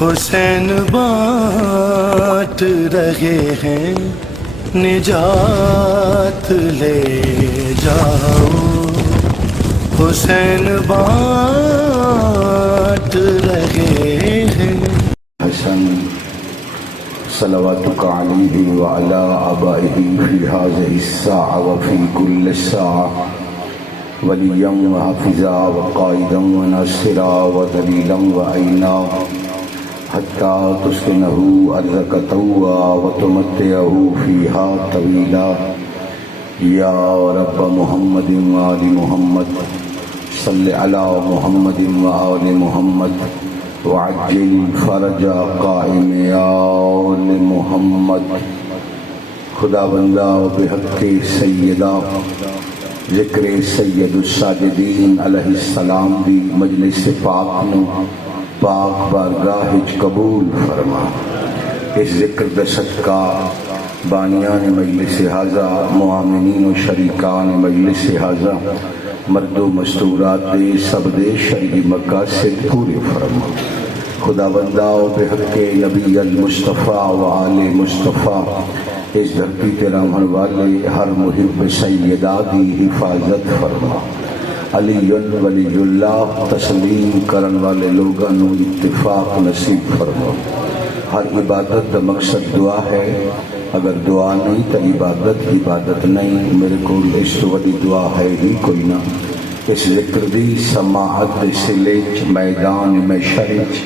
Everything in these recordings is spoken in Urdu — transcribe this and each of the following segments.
حسین بانٹ رہے ہیں نجات لے جاؤ، حسین بانٹ رہے ہیں۔ حسن صلواتک علیہ وعلی آبائہ فی هذه الساعة وفی کل ساعة ولیا وحافظا وقائدا وناصرا ودلیلا وعینا حتی تسکنہ ارضک طوعا وتمتعہ فیہا طویلا۔ یا رب محمد وآل محمد صلی علی محمد وآل محمد وعجل فرج قائم آل محمد۔ خدا بندہ بحق سیدہ ذکر سید الساجدین علیہ السلام دی مجلس پاک نو پاک بارگاہ قبول فرما۔ اس ذکر دا صدقہ بانیان مجلس حاضہ، معامنین و شریکان مجلس حاضہ، مرد و مستورات دے سب دے شرعی مقاصد پورے فرما۔ خدا بندہ و بحق نبی المصطفیٰ و آل مصطفیٰ اس دھرتی تے رہن والے ہر محب سیدہ دی حفاظت فرما۔ علی ولی اللہ تسلیم کرن والے لوگاں نو اتفاق نصیب فرما۔ ہر عبادت دا مقصد دعا ہے، اگر دعا نہیں تو عبادت نہیں۔ میرے کو اس تو وڈی دعا ہے ہی کوئی نہ۔ اس ذکر دی سماعت سلیچ میدان میں شرچ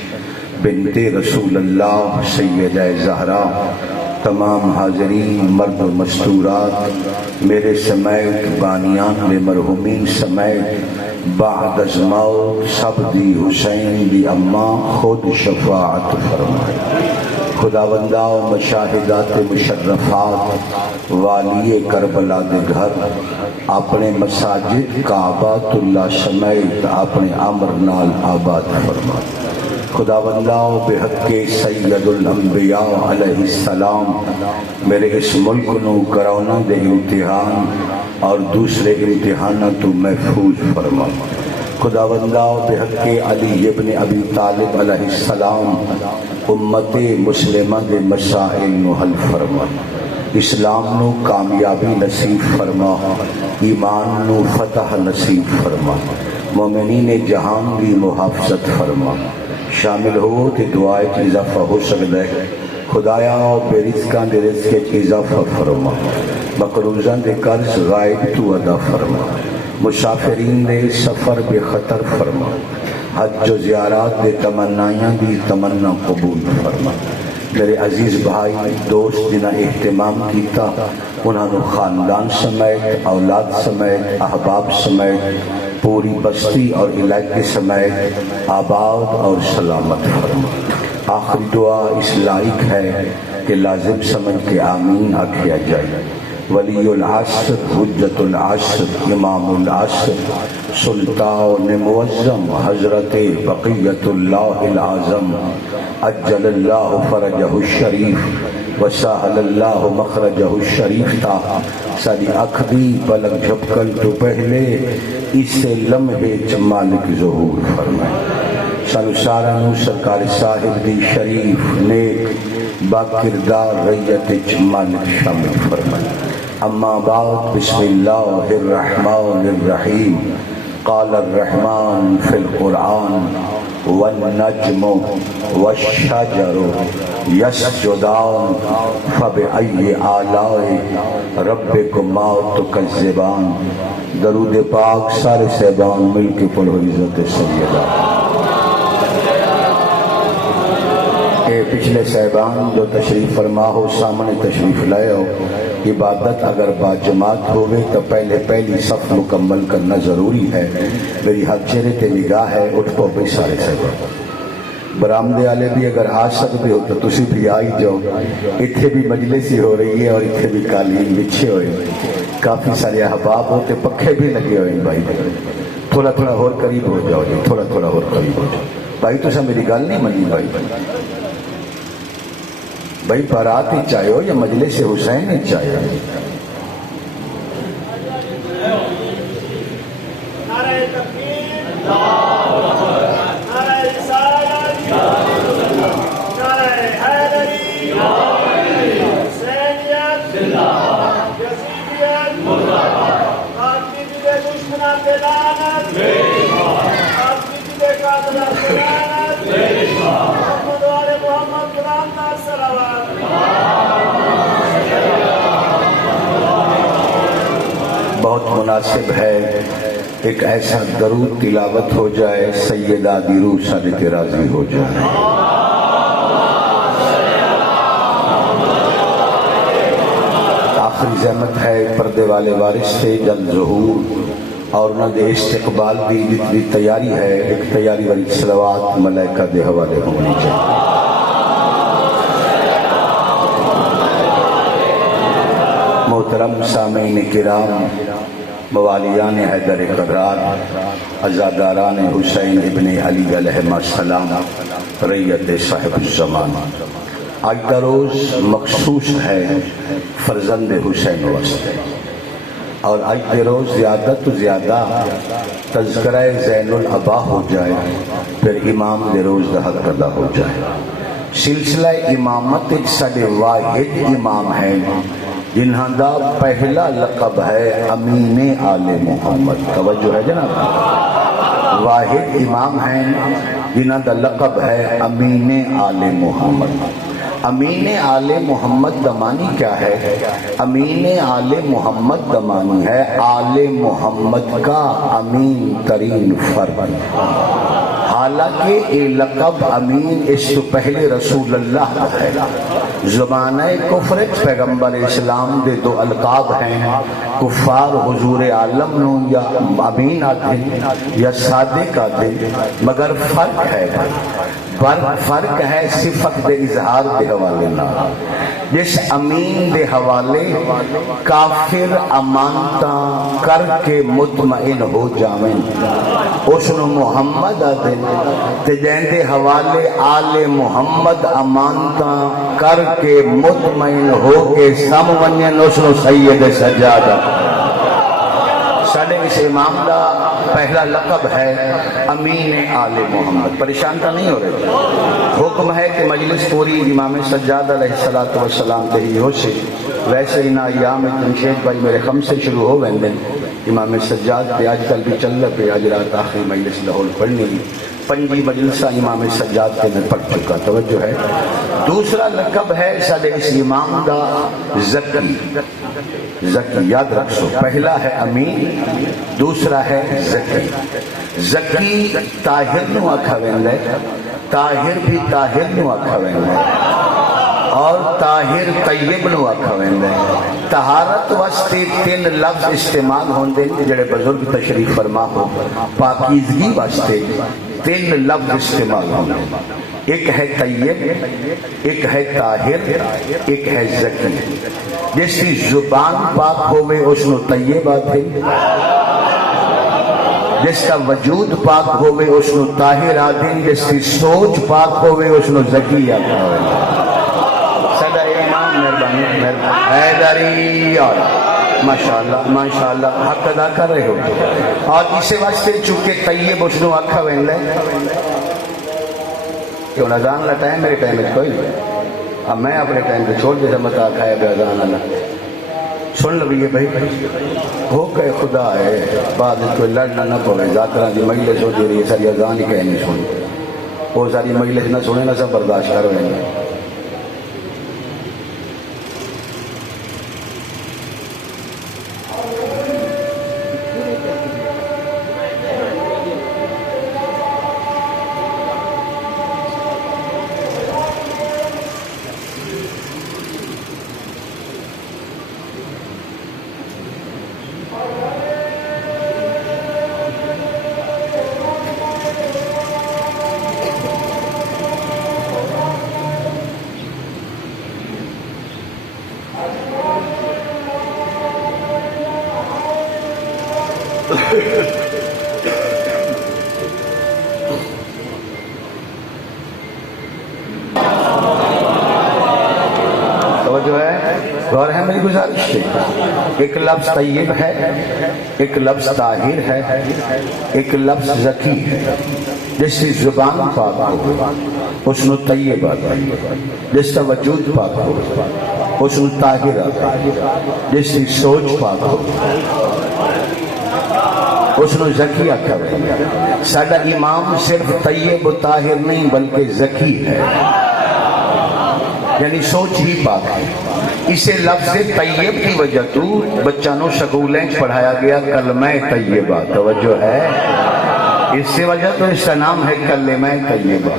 بنت رسول اللہ سیدہ زہرا، تمام حاضرین مرد و مستورات میرے سمیت بانیان مرحومین سمیت بعد از موت سب دی حسین دی اماں خود شفاعت فرمائے۔ خداوندہ و مشاہدات مشرفات والی کربلا دے گھر اپنے مساجد کعبۃ اللہ سمیت اپنے امر نال آباد فرما۔ خداوندہ و بحق سید الانبیاء علیہ السلام میرے اس ملک نو کرونا دے امتحان اور دوسرے امتحانات تو محفوظ فرما۔ خداوندہ و بحق علی ابن ابی طالب علیہ السلام امت مسلمہ دے مسائل نو حل فرما۔ اسلام نو کامیابی نصیب فرما، ایمان نو فتح نصیب فرما، مومنین جہان دی محافظت فرما۔ شامل ہو تے دعائے کی اضافہ ہو سکتا ہے۔ خدایا بے رزقاں دے رزق کی اضافہ فرما، مقروضاں دے قرض غائب تو ادا فرما، مسافرین دے سفر بے خطر فرما، حج و زیارات دے تمنائیاں دی تمنا قبول فرما۔ میرے عزیز بھائی دوست جنہاں اہتمام کیتا انہاں نو خاندان سمیت، اولاد سمیت، احباب سمیت، پوری بستی اور علاقے سمیت آباد اور سلامت فرما۔ آخری دعا اس لائق ہے کہ لازم سمجھ کے آمین آکھیا جائے۔ ولی العصر، حجت العصر، امام العصر، سلطان معظم حضرت بقیت اللہ العظم اجل اللہ فرجہ الشریف وسہل اللہ مخرجہ الشریف تا ساری اکھدی پلک جھپکن تو پہلے اس لمحے مالک ظہور فرمائے۔ سانو سارا نو سرکار صاحب دی شریف نیک باکردار ریت مالک شامل فرمائے۔ اما بعد بسم اللہ الرحمن الرحیم۔ قال الرحمن فی القرآن والنجم والشجر یسجدان فبأی آلاء ربکما تکذبان۔ درود پاک سارے صحبان مل کے پڑھو عزت سیدہ۔ اے پچھلے صحبان جو تشریف فرما ہو سامنے تشریف لائے ہو، عبادت اگر با جماعت ہوئے تو پہلی صف مکمل کرنا ضروری ہے۔ میری ہر چہرے تے نگاہ ہے، اٹھ پو بھی سارے صحبان۔ برامدے والے بھی اگر آ سکتے ہو تو تسی بھی آئی جاؤ۔ اتھے بھی مجلس ہی ہو رہی ہے اور اتھے بھی قالین بچھے ہوئے، کافی سارے احباب ہوتے، پکھے بھی لگے ہوئے بھائی۔ تھوڑا تھوڑا اور قریب ہو جاؤ جی، تھوڑا تھوڑا اور قریب ہو جاؤ بھائی۔ تو سا میری گل نہیں منی بھائی؟ بھائی بارات ہی چاہے ہو یا مجلس حسین ہی چاہے ہو؟ نعرہ تکبیر، اللہ اکبر، نعرہ رسالت، مناسب ہے ایک ایسا درود تلاوت ہو جائے سیدہ دی روح صدقے راضی ہو جائے۔ آخری زحمت ہے پردے والے وارث سے جلد ظہور اور انہوں نے استقبال دی جتنی تیاری ہے ایک تیاری والی صلوات ملائکہ دے حوالے ہونی چاہیے۔ محترم سامعین کرام، موالیان حیدر قرار، عزاداران حسین ابن علی علیہ السلام، رعیت صاحب الزمان، آج کا روز مخصوص ہے فرزند حسین واسطے، اور آج کے روز زیادہ تو زیادہ تذکرہ زین العبا ہو جائے، پھر امام دے روز دا حق ادا ہو جائے۔ سلسلہ امامت ایک ساڑے واحد امام ہے جنہاں دا پہلا لقب ہے امین آل محمد۔ توجہ ہے جناب، واحد امام ہیں جنہاں دا لقب ہے امین آل محمد۔ امین آل محمد دمانی کیا ہے؟ امین آل محمد دمانی ہے آل محمد کا امین ترین فرد۔ حالانکہ یہ لقب امین اس سے پہلے رسول اللہ کا ہے۔ زمانہ کفر پیغمبر اسلام دے دو القاب ہیں، کفار حضور عالم نو یا امین آتے یا صادق آتے، مگر فرق ہے فرق ہے صفت دے اظہار دے حوالے نہ۔ جس امین دے حوالے کافر امانتا کر کے مطمئن ہو جاویں، اس نو محمد آتے، تے جن دے حوالے آل محمد امانتا کر کے مطمئن ہو کے سمونین، اس نو سید سجادہ۔ ساڑھے اس امام دا پہلا لقب ہے امین آل محمد۔ پریشان تو نہیں ہو رہے؟ حکم ہے کہ مجلس پوری امام سجاد علیہ السلام کے ہی ہو سے، ویسے ان ایام جمشید بھائی میرے خم سے شروع ہو گئے دن امام سجاد پہ آج کل بھی چل پہ آج رات آخری مجلس لاہور پڑھنی گی، پنجی مجلسہ امام سجاد کے میں پڑھ چکا۔ توجہ ہے۔ دوسرا لقب ہے ساڑھے اس امام دا زکی۔ زکی یاد رکھو، پہلا ہے امین، دوسرا ہے زکی۔ زکی طاہر نو آکھا ویندے، طاہر بھی طاہر نو آکھا ویندے، اور طاہر طیب نو آکھا ویندے۔ طہارت واسطے تین لفظ استعمال ہوندے جڑے بزرگ تشریف فرما ہو، پاکیزگی واسطے تین لفظ استعمال ہوندے، ایک ہے طیب، ایک ہے طاہر، ایک ہے زکی۔ جس کی زبان پاک ہوئے اس نو طیب آتے، جس کا وجود پاک ہوئے اس نو طاہر آتے، جس کی سوچ پاک ہوئے اس نو زکی آتا ہوئے۔ صدر امام مہربانی حیدری، اور ماشاءاللہ حق ادا کر رہے ہو۔ اور اسے واسطے چونکہ طیب اس نو آکھا ویندے، کیوں نظام لتا ہے میرے ٹائم میں کوئی نہیں، اب میں اپنے ٹائم پہ چھوڑ دیتا متا کھایا بے اذان اللہ سن لویے بھائی ہو کہ خدا ہے بعد کوئی لڑنا نہ پڑے ذاترہ دی مجلس ہو جی ساری اذان ہی کہنے سن، وہ ساری مجلس نہ سنے نہ سب برداشت کر رہے ہیں۔ توجہ ہے، غور ہے میری گزارش سے۔ ایک لفظ طیب ہے، ایک لفظ طاہر ہے، ایک لفظ زکی ہے۔ جس کی زبان پاک ہو اس نو طیب آتا ہے، جس کا وجود پاک ہو اس نو طاہر آتا ہے، جس کی سوچ پاک ہو اس نو زکی آکھا ہے۔ ساڈا امام صرف طیب و طاہر نہیں بلکہ زکی ہے۔ یعنی سوچ ہی پاک ہے. اسے لفظ طیب کی وجہ تو بچہ نو سکولیں پڑھایا گیا کلمہ طیبہ. توجہ ہے؟ اس سے وجہ تو اس کا نام ہے کلمہ طیبہ.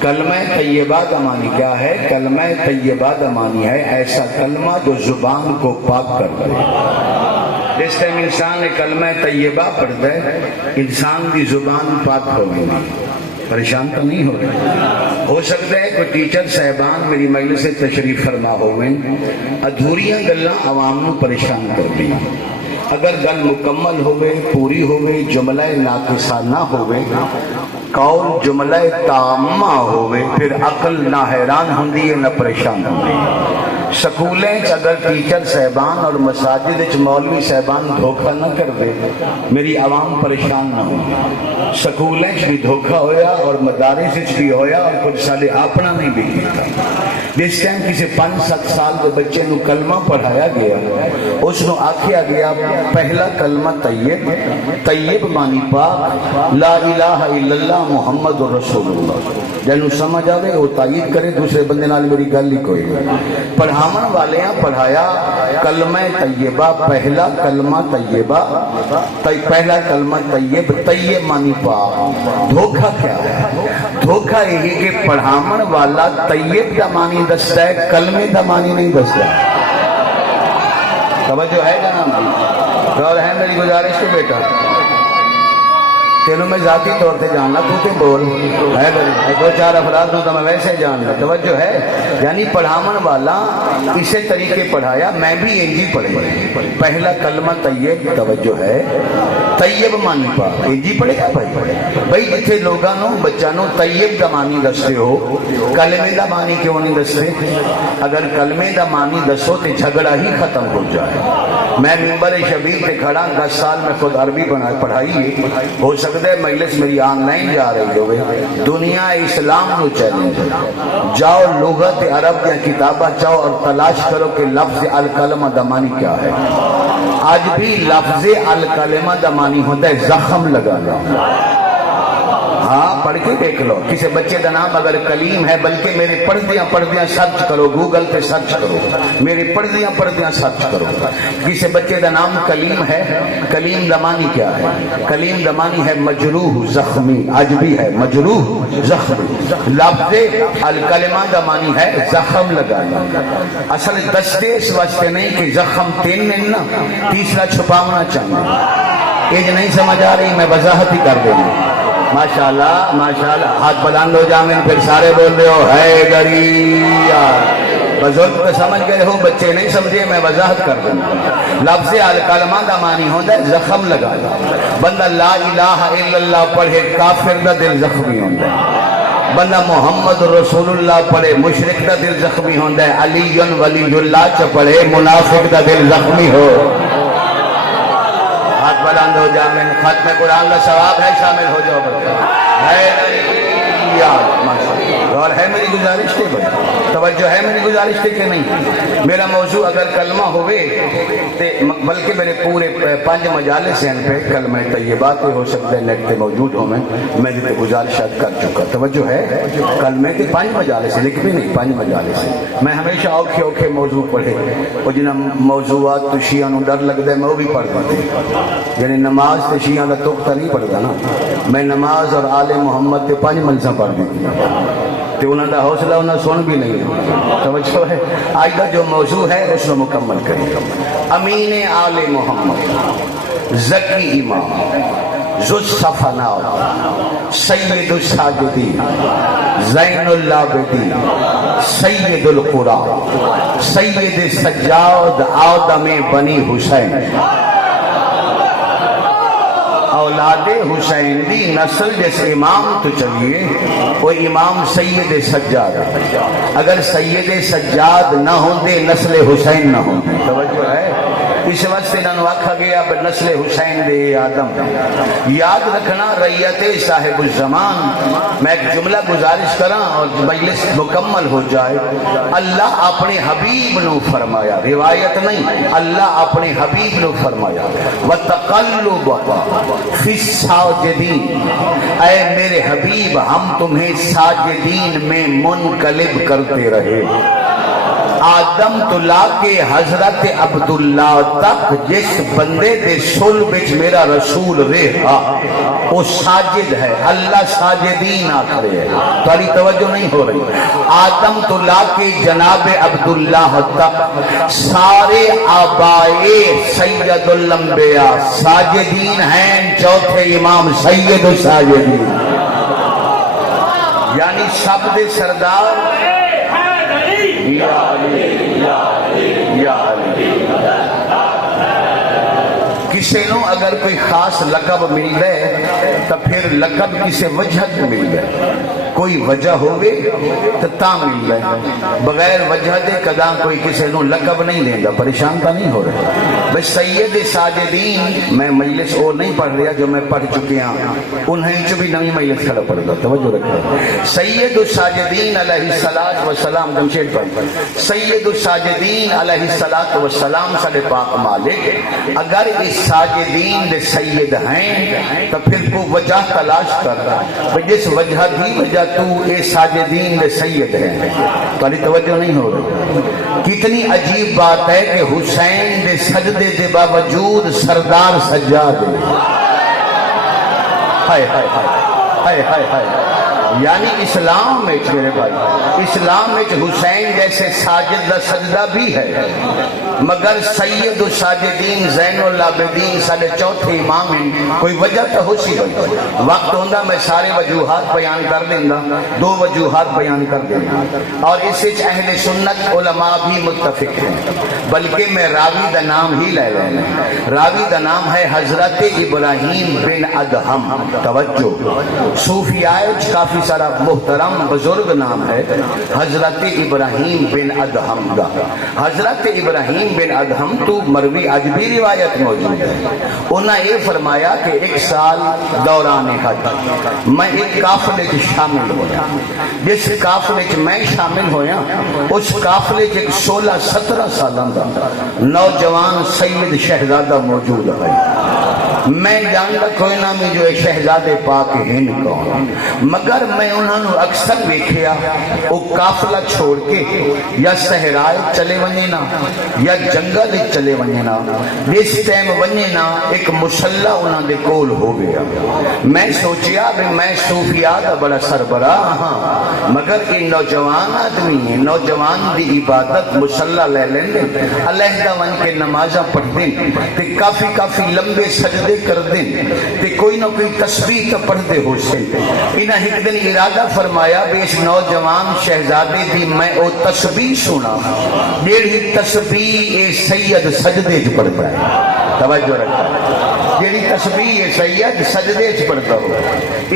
کلمہ طیبہ کا معنی کیا ہے؟ کلمہ طیبہ کا معنی ہے ایسا کلمہ جو زبان کو پاک کر دے. جس ٹائم انسان نے کلمہ طیبہ پڑھ دے انسان کی زبان پاک ہو گئی. پریشان تو نہیں ہو رہے؟ ہو سکتا ہے کوئی ٹیچر صاحبان میری مجلس سے تشریف فرما ہوئے ادھوریاں گلاں عوام نو پریشان کر دی. اگر گل مکمل ہوئے پوری ہوئے جملہ ناقصہ نہ ہوئے قول جملہ تامہ ہوئے پھر عقل نہ حیران ہوندی ہے نہ پریشان ہوندی ہے. سکولیں اگر ٹیچر صاحبان اور مساجد مولوی صاحبان دھوکہ نہ کر دے میری عوام پریشان نہ ہو. سکولیں بھی دھوکہ ہویا اور مدارس بھی ہویا اور کچھ سالے اپنا نہیں بھی کیتا. جس ٹائم کسی 5-7 سال کے بچے نو کلمہ پڑھایا گیا اس نو آکھیا گیا پہلا کلمہ طیب. طیب معنی پاک، لا الہ الا اللہ محمد رسول اللہ. جنہوں سمجھ آوے وہ تائید کرے، دوسرے بندے نال میری گل ہی کوئی نہیں. پڑھاون والے ہیں پڑھایا کلمہ طیبہ، پہلا کلمہ طیبہ، پہلا کلمہ طیب. طیب معنی پاک. دھوکہ کیا ہے؟ دھوکہ یہ کہ پڑھاون والا طیب کا معنی دستا ہے کلمے کا معنی نہیں دستا. توجہ ہے جناب؟ غور ہے میری گزارش کے بیٹا؟ تینوں میں ذاتی طور سے جاننا تو تے بول ہے بڑی 2-4 افراد تو میں ویسے جاننا. توجہ ہے؟ یعنی پڑھاون والا اسے طریقے پڑھایا میں بھی انجی پڑھے. پہلا کلمہ طیب. توجہ ہے؟ طیب معنی پاک انجی پڑھے گا بھائی جتھے لوگاں نو بچہ نو طیب دا معنی دستے ہو کلمے دا معنی کیوں نہیں دستے؟ اگر کلمے دا معنی دسو تو جھگڑا ہی ختم ہو جائے. میں منبر شبیر پہ کھڑا 10 سال میں خود عربی پڑھائی ہے. ہو سکتا ہے مجلس میری آن لائن جا رہی ہوئے. دنیا اسلام نو چیلنج جاؤ لغت عرب یا کتابہ چاہو اور تلاش کرو کہ لفظ الکلمہ دا معنی کیا ہے. آج بھی لفظ الکلمہ دا معنی ہوتا ہے زخم لگانا. ہاں پڑھ کے دیکھ لو کسی بچے کا نام اگر کلیم ہے بلکہ میرے پڑھدیاں سرچ کرو گوگل پہ سرچ کرو میرے پڑھدیاں سرچ کرو. کسی بچے کا نام کلیم ہے. کلیم دا معنی کیا ہے؟ کلیم دا معنی ہے مجروح زخمی. آج بھی ہے مجروح زخمی. لفظ الکلمہ دا معنی ہے زخم لگانا. اصل دستے اس واسطے نہیں کہ زخم 3 نہیں نا تیسرا چھپانا چاہیے. یہ نہیں سمجھ آ رہی میں وضاحت ہی کر دیں گی. ماشاءاللہ ماشاءاللہ. ہاتھ بلند ہو جامن پھر سارے بول رہے ہو ہے گریا. بزرگ تو سمجھ گئے ہو بچے نہیں سمجھے میں وضاحت کر دوں. لفظ الکلمہ دا معنی ہوتا ہے زخم لگانا. بندہ لا الہ الا اللہ پڑھے کافر دا دل زخمی ہوتا ہے. بندہ محمد رسول اللہ پڑھے مشرک دا دل زخمی ہوتا ہے. علی ولی اللہ چ پڑھے منافق دا دل زخمی ہو. ہاتھ بلند ہو جامن. ختم قرآن کا ثواب ہے شامل ہو جاؤ ہے اور ہے میری گزارش کے بھائی. توجہ ہے میری گزارش کے کہ نہیں؟ میرا موضوع اگر کلمہ ہوئے بلکہ میرے پورے 5 مجالس ہیں پہ کلمہ طیبہ کے ہو سکتے ہیں نیٹ پہ موجود ہوں میں نے گزارشات کر چکا. توجہ ہے؟ کلمے کے 5 مجالس ہیں لیکن بھی نہیں 5 مجالس ہیں. میں ہمیشہ اوکھے موضوع پڑھے اور جنہاں موضوعات تو شیعہ نو ڈر لگتا ہے میں وہ بھی پڑھ دیتی. یعنی نماز تو شیعہ کا تختہ نہیں پڑھتا نا. میں نماز اور آل محمد کے 5 مجلساں پڑھ دیتی تو انہوں نے حوصلہ انہوں نے سن بھی نہیں. توجہ ہے؟ آج کا جو موضوع ہے اس کو مکمل کریں. امین آل محمد زکی امام ذو الصفناء سید الساجدین زین العابدین سید القرآ سید سجاد آدم بنی حسین اولاد حسین دی نسل جس امام تو چلیے وہ امام سید سجاد. اگر سید سجاد نہ ہوندے نسل حسین نہ ہوندے. توجہ ہے؟ اس وقت انہوں آکھا گیا نسل حسین دے آدم. یاد رکھنا ریت صاحب الزمان. میں ایک جملہ گزارش کراں اور مجلس مکمل ہو جائے. اللہ اپنے حبیب نو فرمایا روایت نہیں اللہ اپنے حبیب نو فرمایا وَتَقَلُّبَ فِي السَّاجِدِينَ اے میرے حبیب ہم تمہیں ساجدین میں منقلب کرتے رہے. آدم تو لا کے حضرت عبداللہ تک جس بندے دے سل بچ میرا رسول رہا وہ ساجد ہے، اللہ ساجدین آخر ہے، تاری توجہ نہیں ہو رہی۔ آدم تو لا کے جناب عبداللہ تک سارے آبائے سید الانبیاء ساجدین ہیں، چوتھے امام سید الساجدین، یعنی سب دے سردار یا علی یا علی یا علی۔ کسی نو اگر کوئی خاص لقب مل گئے تو پھر لقب کسی وجہ سے مل گئے، کوئی وجہ ہوگی تو تا مل گئے، بغیر وجہ دے کدا کوئی کسی نو لقب نہیں دے گا، پریشان تا نہیں ہو رہے۔ بس سید ساجدین میں مجلس وہ نہیں پڑھ رہا جو میں پڑھ چکے ہیں، انہیں جو بھی نئی مجلس کھڑا پڑھ گا، توجہ رکھا۔ سید الساجدین علیہ الصلوۃ والسلام، جمشید بھائی، سید الساجدین علیہ الصلوۃ والسلام سارے پاک مالک اگر اس ساجدین دے سید ہیں تو پھر کو وجہ تلاش کر رہا، جس وجہ دی وجہ تو اے ساجدین دے سید ہیں، تاری توجہ نہیں ہو رہی۔ کتنی عجیب بات ہے کہ حسین دے سجدے دے باوجود سردار سجاد ہے، ہائے ہائے ہائے ہائے ہائے۔ یعنی اسلام میں میرے بھائی، اسلام میں حسین جیسے ساجد دا سجدہ بھی ہے، مگر سید الساجدین زین العابدین سارے چوتھے امام ہیں، کوئی وجہ تو ہو سی بھائی۔ وقت ہوندہ میں سارے وجوہات بیان کر دیں گا، دو وجوہات بیان کر دیں گا، اور اس سے اہل سنت علماء بھی متفق ہیں، بلکہ میں راوی دا نام ہی لے لینا۔ راوی دا نام ہے حضرت ابراہیم بن ادہم، توجہ، صوفیاء کافی سارا محترم بزرگ نام ہے حضرت ابراہیم بن ادہم کا۔ حضرت ابراہیم بن ادہم تو مروی آج بھی روایت موجود ہے، انہوں نے یہ فرمایا کہ ایک سال دوران حج میں ایک قافلے سے شامل ہویا، جس قافلے سے میں شامل ہویا اس قافلے سے 16-17 سالوں کا نوجوان سید شہزادہ موجود ہے۔ میں جانتا کوئی نہ میں جو شہزادے پاک ہند کون، مگر میں انہوں نے اکثر دیکھیا وہ قافلہ چھوڑ کے یا صحرائے چلے ونجے نا یا جنگل چلے ونجے نا، جس ٹائم ونجے نا ایک مسلح انہوں دے کول ہو گیا۔ میں سوچیا کہ میں صوفیاء دا بڑا سربراہ ہاں، مگر یہ نوجوان آدمی ہے، نوجوان دی عبادت مسلح لے لیں دیں، علیحدہ ون کے نمازہ پڑھ دیں، تے کافی لمبے سجدے کر دیں، تے کوئی نہ کوئی تسبیح تو پڑھ دے ہو سے۔ انہاں ایک دن ارادہ فرمایا بھی اس نوجوان شہزادے دی میں او تسبیح سنا جیڑی تسبیح اے سید سجدے چ پڑھتا ہے، توجہ رکھا، جیڑی تسبیح اے سید سجدے چ پڑھتا ہو۔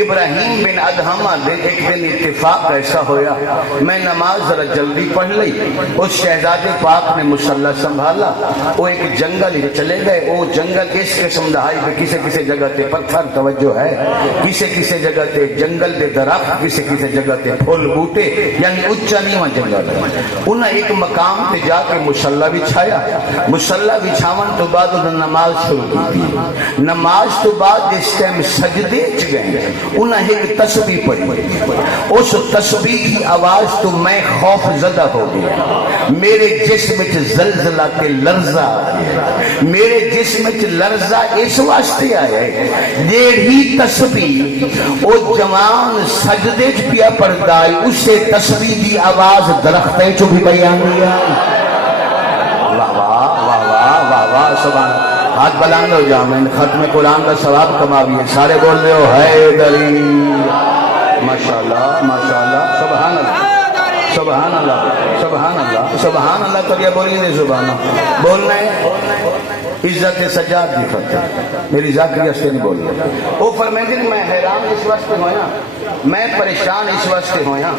ابراہیم بن ادہم دے ایک دن اتفاق ایسا ہویا، میں نماز ذرا جلدی پڑھ لی، اس شہزادے پاک نے مصلی سنبھالا، وہ ایک جنگل چلے گئے، وہ جنگل اس قسم دہائی پہ کسی جگہ تے پتھر، توجہ ہے، کسی جگہ تے جنگل دے درخت، کسی جگہ تے پھول بوٹے، یعنی اچا نیواں جنگل ہے۔ انہیں ایک مقام تے جا کے مصلی بچھایا، مصلی بچھاون تو بعد انہیں نماز شروع کی تھی۔ نماز تو بعد جس ٹائم سجدے چ گئے انہیں ایک تسبیح پڑھی، اس تسبیح کی آواز تو میں خوف زدہ ہو گیا، میرے جسم چ زلزلہ تے لرزہ، میرے جسم چ لرزہ اس واسطے آیا ہے جیڑی تسبیح او جوان سجدے چ پیا پڑھدا ہے، اسے تسبیح دی آواز درختیں چ بھی بیان دیا۔ واہ واہ واہ واہ واہ واہ، سبحان اللہ۔ ہاتھ بلند ہو جا، میں ختم قرآن کا ثواب کماویے، سارے بول رہے ہو حیدری، ماشاءاللہ ماشاءاللہ، سبحان اللہ سبحان اللہ سبحان اللہ سبحان اللہ، تو یہ بولی نہیں سبحان اللہ بولنا ہے، عزت سجاد دی خطر، میری ذاکری سے نہیں بول رہا۔ وہ فرمائیں میں حیران اس وقت ہویا، میں پریشان اس واسطے ہویا،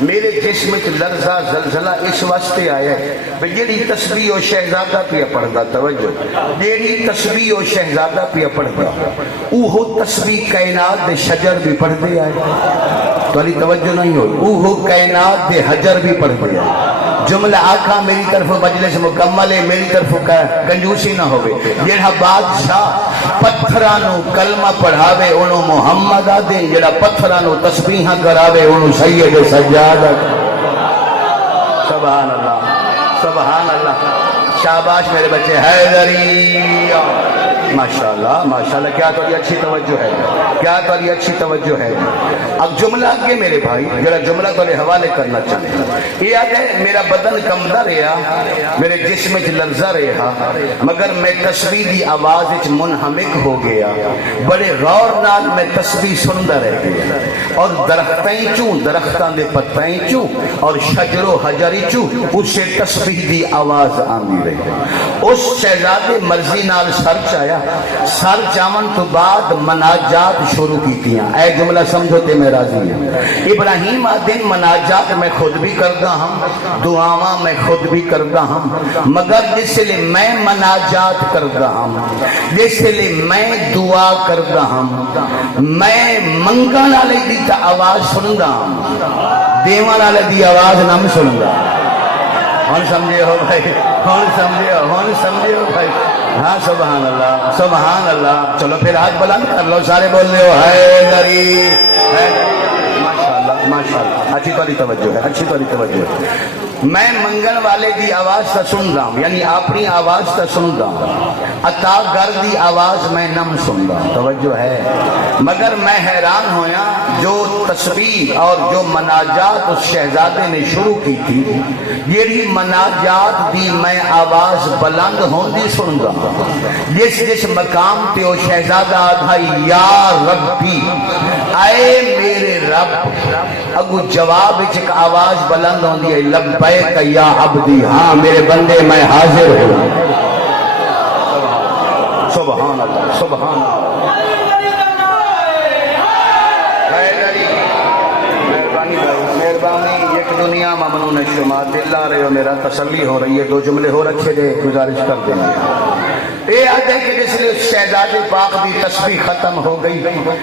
میرے جسم چ لرزہ زلزلہ اس واسطے آیا ہے جیڑی تسبیح و شہزادہ پیا پڑھدا، توجہ، جیڑی تسبیح و شہزادہ پیا پڑھدا اوہ تسبیح کائنات دے شجر بھی پڑھ دے آئے، تواڈی توجہ نہیں ہوئی، اوہ کائنات دے حجر بھی پڑھ دے آئے۔ جملہ آقا میری طرف مجلس مکمل ہے، میری طرف کنجوسی نہ ہوئے، جیڑا بادشاہ پتھرانو کلمہ پڑھاوے انہوں محمد آدھیں، جیڑا پتھرانو تسبیحہ کراوے انہوں سید سجاد۔ سبحان اللہ سبحان اللہ، شاباش میرے بچے، حیدری، ماشاءاللہ ماشاءاللہ، کیا تو اچھی توجہ ہے، کیا تو اچھی توجہ ہے۔ اب جملہ کے میرے بھائی جڑا جملہ تو حوالے کرنا چاہتے یہ آگے میرا بدن کمدا رہا، میرے جسم وچ لرزہ رہا، مگر میں تسبیح دی آواز وچ منہمک ہو گیا، بڑے غور نال میں تسبیح سندا رہ گیا، اور درختیں چوں، درختاں دے پتیں چوں، اور شجر و حجر چوں اس سے تسبیح دی آواز آندی رہی۔ اس شہزادے مرضی نال سر چایا، سر چاون تو بعد مناجات شروع کیتیاں، اے جملہ سمجھو تے میں راضی ہوں۔ ابراہیم آدم مناجات میں خود بھی کردا ہوں، دعاواں میں خود بھی کردا ہوں، مگر جس لئے میں مناجات کردا ہوں، جس لئے میں دعا کردا ہوں، میں منگن والے دی تا آواز سندا ہوں، دیوان والے دی آواز نہ سندا۔ ہن سمجھے ہو بھائی، ہن سمجھے ہو بھائی، ہاں سبحان اللہ سبحان اللہ۔ چلو پھر ہاتھ بلند کر لو، سارے بول رہے ہو حیدری، ماشاءاللہ ماشاءاللہ، اچھی توری توجہ ہے، اچھی توری توجہ ہے۔ میں منگن والے دی آواز تا سن رہا ہوں، یعنی اپنی آواز تا سن رہا ہوں، عطا گر دی آواز میں نم سن رہا ہوں، توجہ ہے۔ مگر میں حیران ہویا جو تسبیح اور جو مناجات اس شہزادے نے شروع کی تھی، یہ مناجات دی میں آواز بلند ہوندی سن رہا ہوں، جس مقام تے وہ شہزادہ آدھائی یا ربی، اے میرے رب، اگو جواب ایک آواز بلند ہوندی ہے لبیک یا عبدی، ہاں میرے بندے میں حاضر ہوں۔ سبحان اللہ سبحان اللہ۔ مہربانی، ایک دنیا ممنون شما، دل آ رہے ہو میرا، تسلی ہو رہی ہے، دو جملے ہو رکھے دے، گزارش کر دیں گے۔ یہ آتے کہ جس لئے شہزادے پاک دی تسبیح ختم ہو گئی،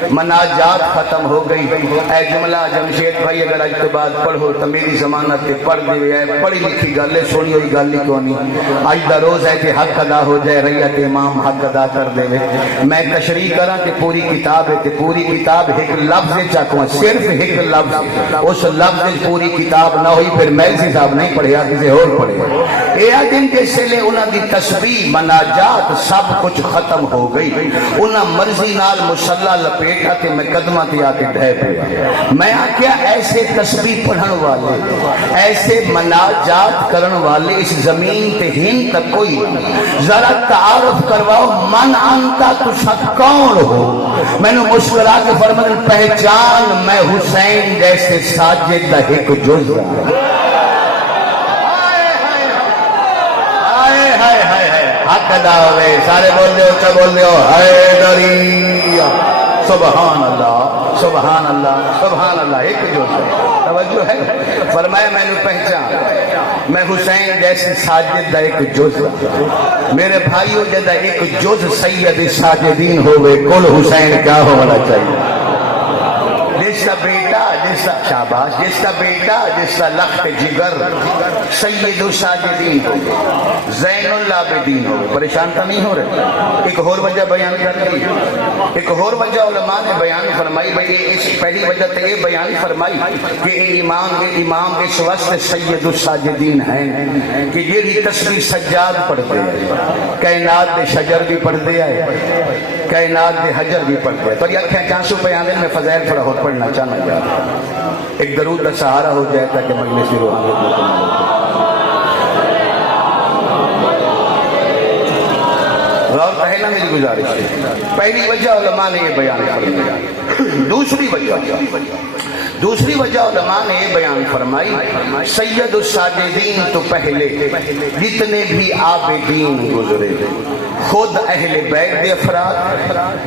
مناجات ختم ہو گئی، اے جملہ جمشید بھائی اگر آج کے بعد پڑھو تو میری ضمانت کے پڑھ دے، اے پڑھی لکھی گالے سونی ہوئی گالی کونی، آج دا روز ہے کہ حق ادا ہو جائے، ریت امام حق ادا کر دے۔ میں تشریح کرا کہ پوری کتاب ہے، کہ پوری کتاب ایک لفظ چاکوں، صرف ایک لفظ، اس لفظ پوری کتاب نہ ہوئی پھر میل صاحب نہیں پڑھیا، کسی اور پڑھے۔ اے آدم جیسے لے انہاں دی تسبیح مناجات سب کچھ ختم ہو گئی، انہاں مرضی نال مسلح لپیٹا تے میں قدمہ تے آ کے ڈھے پیا۔ میں آکیا ایسے تسبیح پڑھن والے، ایسے مناجات کرن والے اس زمین تے ہن تک کوئی، ذرا تعارف کرواؤ من انتا، تسا کون ہو؟ میں نے مسکرا کے فرمایا پہچان میں حسین جیسے ساجد دا ایک جز ہوں۔ حق ادا ہوئے، سارے بول دے ہو، کیا بول دے ہو؟ حیدری، سبحان اللہ سبحان اللہ سبحان اللہ، ایک جو ہے توجہ ہے۔ فرمایا میں نے پہچان میں حسین جیسے ساجد دا ایک جز، میرے بھائیو جدہ ایک جز سید ساجدین ہوئے، کل حسین کیا ہونا چاہیے؟ جس کا بیٹا، جس کا شاباش، جس کا بیٹا، جس کا لخت جگر سید الساجدین ہو، زین العابدین ہو، پریشان تو نہیں ہو رہے۔ ایک اور وجہ بیان کر دی، ایک اور وجہ علماء نے بیان فرمائی، بھئی اس پہلی وجہ تے یہ بیان فرمائی کہ امام اس وقت سید الساجدین ہیں کہ یہ تسبیح سجاد پڑھتے ہیں، کائنات دے شجر بھی پڑھتے ہیں، کائنات دے حجر بھی پڑھتے ہیں۔ پر یہ اکھیں چانسو بیان میں فضائل پڑھا ہو پڑھنا چاہنا چاہتا ہے، ایک درود کا سہارا ہو جائے تاکہ مجلس روحانیت مکمل ہو۔ غور کہنا میری گزارش ہے، پہلی وجہ علماء نے یہ بیان فرمائی۔ دوسری وجہ علماء نے یہ بیان فرمائی، سید الساجدین تو پہلے جتنے بھی عابدین گزرے، خود اہل بیت دے افراد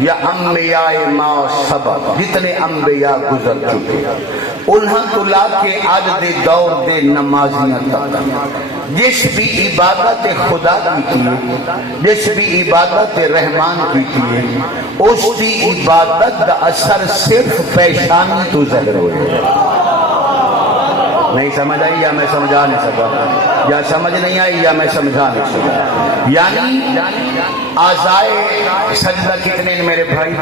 یا انبیاء ما سبق، جتنے انبیاء گزر چکے، انہاں تو لا کے آج دے دور دے نمازیاں تک جس بھی عبادت خدا کی کیے، جس بھی عبادت رحمان کی کیے، اس کی عبادت دا اثر صرف پیشانی تو ظاہر ہوئے۔ نہیں سمجھ آئی یا میں سمجھا نہیں سکا، یا سمجھ نہیں آئی یا میں سمجھا نہیں سکا، یعنی آزائے سجدہ کتنے ہیں میرے بھائی؟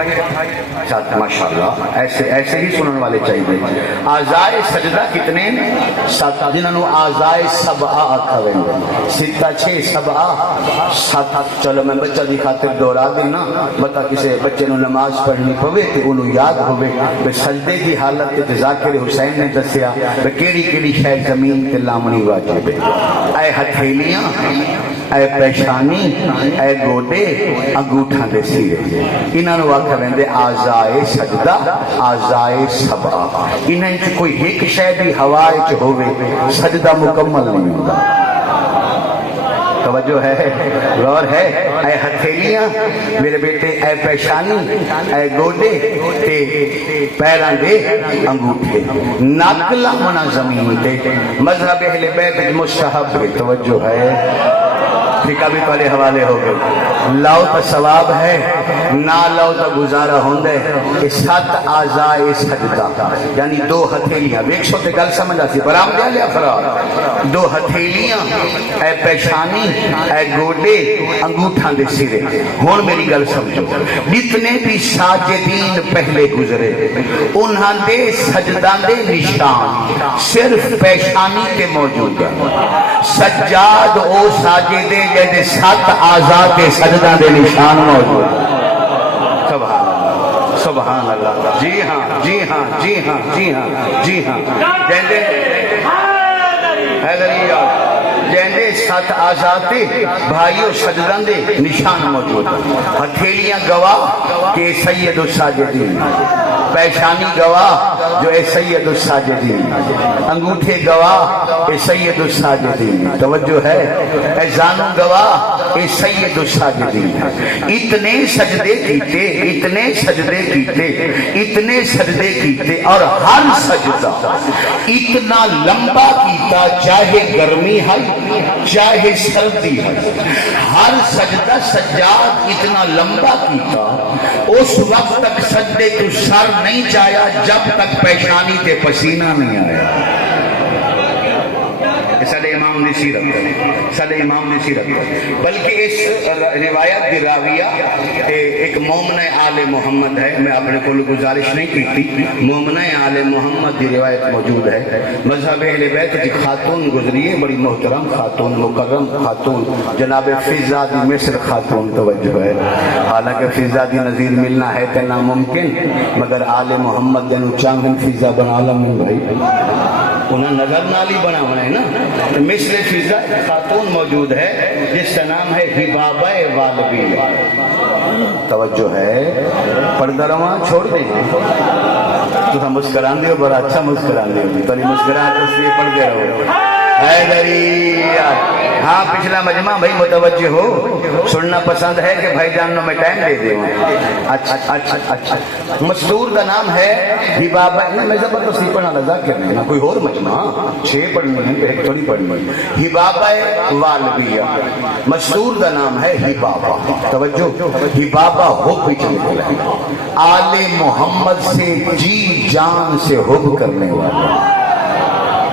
ماشاءاللہ ایسے ہی سننے والے چاہیے. آزائے سجدہ کتنے ہیں؟ 7. جنہوں آزائے سبعہ آکھا ویندے 6 6 7 7. چلو میں بچہ دی خاطر دوہرا دینا بتا کسے بچے نو نماز پڑھنی پوے تے انہوں یاد ہوئے بے سجدے کی حالت تے ذاکر حسین نے دسیا بے کیڑی کیڑی شے زمین تے لامنی واجب ہے. اے ہتھیلیاں، اے پیشانی، اے گوڈے، انگوٹھاں دے سیرے، انہاں نو آکھا ویندے آزائے سجدہ، آزائے سبعہ. انہاں وچ کوئی ایک شے بھی ہوا وچ ہوے سجدہ مکمل نہیں ہوندا. توجہ ہے، غور ہے. اے ہتھیلیاں میرے بیٹے، اے پیشانی، اے گوڈے تے پیراں دے انگوٹھے، نک لامنا زمین تے مذہب اہل بیت مستحب ہے. توجہ ہے، فقہ بھی پہلے حوالے ہو گئے. لاؤ تو ثواب ہے، نہ لاؤ تو گزارا ہوندے. 7 آزائے سجدہ یعنی 2 ہتھیلیاں. ایک سو تے گل سمجھا سی برام دیا لیا فرار. 2 ہتھیلیاں، اے پیشانی، اے گوڈے، انگوٹھاں دے سرے. ہون میری گل سمجھو، جتنے بھی ساجدین پہلے گزرے انہاں دے سجدہ دے نشان صرف پیشانی کے موجود ہیں. سجاد او ساجدے جیسے 7 آزاد کے سجدہ دے نشان موجود. سبحان اللہ، سبحان اللہ. جی ہاں جی ہاں جی ہاں جی ہاں جی ہاں. جیندے حیدریہ جیندے 7 آزاد دے بھائیو سجدہ دے نشان موجود. ہتھیلیاں گواہ کہ سید الساجدین، پیشانی گواہ جو اے سید الساجدین، انگوٹھے گواہ اے سید الساجدین. توجہ ہے، اے زانو گواہ اے سید الساجدین. اتنے سجدے کیتے، اتنے سجدے کیتے، اتنے سجدے کیتے اور ہر سجدہ اتنا لمبا کیتا، چاہے گرمی ہے چاہے سردی ہے. ہر سجدہ سجاد اتنا لمبا کیتا، اس وقت تک سجدے کو سر نہیں چاہیا جب تک پیشانی تے پسینہ نہیں آیا. سڈے امام نے سیرت، سڈے امام نے سیرت. بلکہ اس روایت دی راویہ ایک مومنہ آل محمد ہے. میں اپنے کو گزارش نہیں کی، مومنہ آل محمد دی روایت موجود ہے. مذہب اہل بیت کی خاتون گزری ہے، بڑی محترم خاتون، مکرم خاتون، جناب فضہ دی مصر خاتون. توجہ ہے، حالانکہ فضہ دی نظیر ملنا ہے تے ناممکن، مگر آل محمد دنو چاہن فضہ بنا لوں بھائی، انہیں نظر نالی بنا ہونا ہے نا. مصر فضہ خاتون موجود ہے جس کا نام ہے حبابہ والبیہ. توجہ ہے، پردہ رواں چھوڑ دیں تو ہم مسکران دیو، بڑا اچھا مسکران دیو، تو مسکران تو اس لیے پردے رہو. حیدریہ ہاں پچھلا مجمع بھائی متوجہ ہو، سننا پسند ہے کہ بھائی جانوں میں ٹائم دے دے. اچھا اچھا اچھا. مستور کا نام ہے حبابہ. میں زبردستی پڑھنا لگا کرنے نا کوئی اور مجمع 6 پڑھنی ہے، ایک تھوڑی پڑھنی ہے. حبابہ والبیہ، مستور کا نام ہے حبابہ. توجہ، حبابہ حب بھی چلے گا، آل محمد سے جی جان سے حب کرنے والا.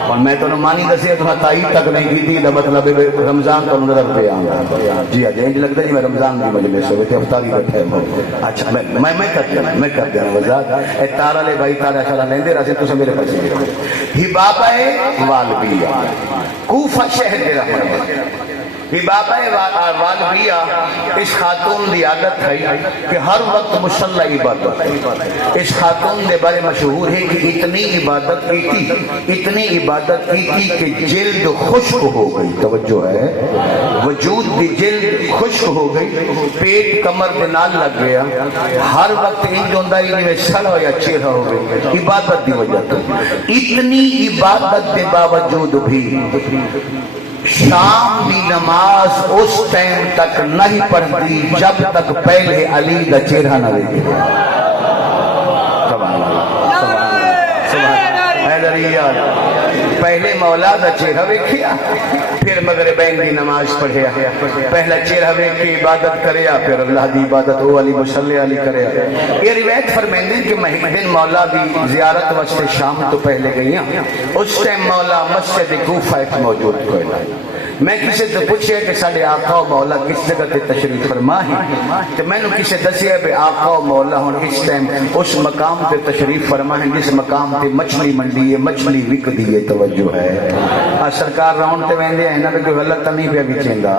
اور میں تو مانی دسی تو تائید تک نہیں کی تھی، مطلب رمضان تو نظر پہ آنا. جی ہاں جی لگتا ہے میں رمضان کی مجلس ہوئے تھے، افطاری بیٹھے ہوں. اچھا میں کر دینا وضاحت. اے تارا لے بھائی تارا شارا لیندے رہے تو میرے پاس. حبابہ والبیہ کوفہ شہر دے رہا. حبابہ والبیہ اس خاتون دی عادت ہے کہ ہر وقت مصلی عبادت. اس خاتون دے بارے مشہور ہے کہ اتنی عبادت کی تھی، اتنی عبادت کی تھی کہ جلد خشک ہو گئی. توجہ ہے، وجود دی جلد خشک ہو گئی، پیٹ کمر دے نال لگ گیا، ہر وقت انج ہوندا ہی نہیں سڑ یا چہرہ ہو گئی عبادت دی وجہ سے. اتنی عبادت کے باوجود بھی شام دی نماز اس ٹائم تک نہیں پڑھتی جب تک پہلے علی دا چہرہ نہ دیکھے. پہلے مولا دا چہرہ ویکھیا، پھر مغربین دی نماز پڑھیا. پہلا چہرہ ویکھ کے عبادت کریا، پھر اللہ دی عبادت او علی مصلی علی کریا. یہ روایت فرمائندے کہ مہدین مولا دی زیارت واسطے شام تو پہلے گئیاں. اس ٹائم مولا مسجد کوفہ موجود کوئی. میں کسی سے پوچھے کہ ساڈے آقا و مولا کس جگہ تے تشریف فرما ہے تو میں نے کسی دسیا کہ آقا و مولا ہن اس ٹائم اس مقام تے تشریف فرما ہے جس مقام تے مچھلی منڈی ہے، مچھلی وکدی ہے، توجہ ہے۔ سرکار راؤنڈ تے ویندے ہیں نا کوئی غلط تو نہیں پیا وچیندا۔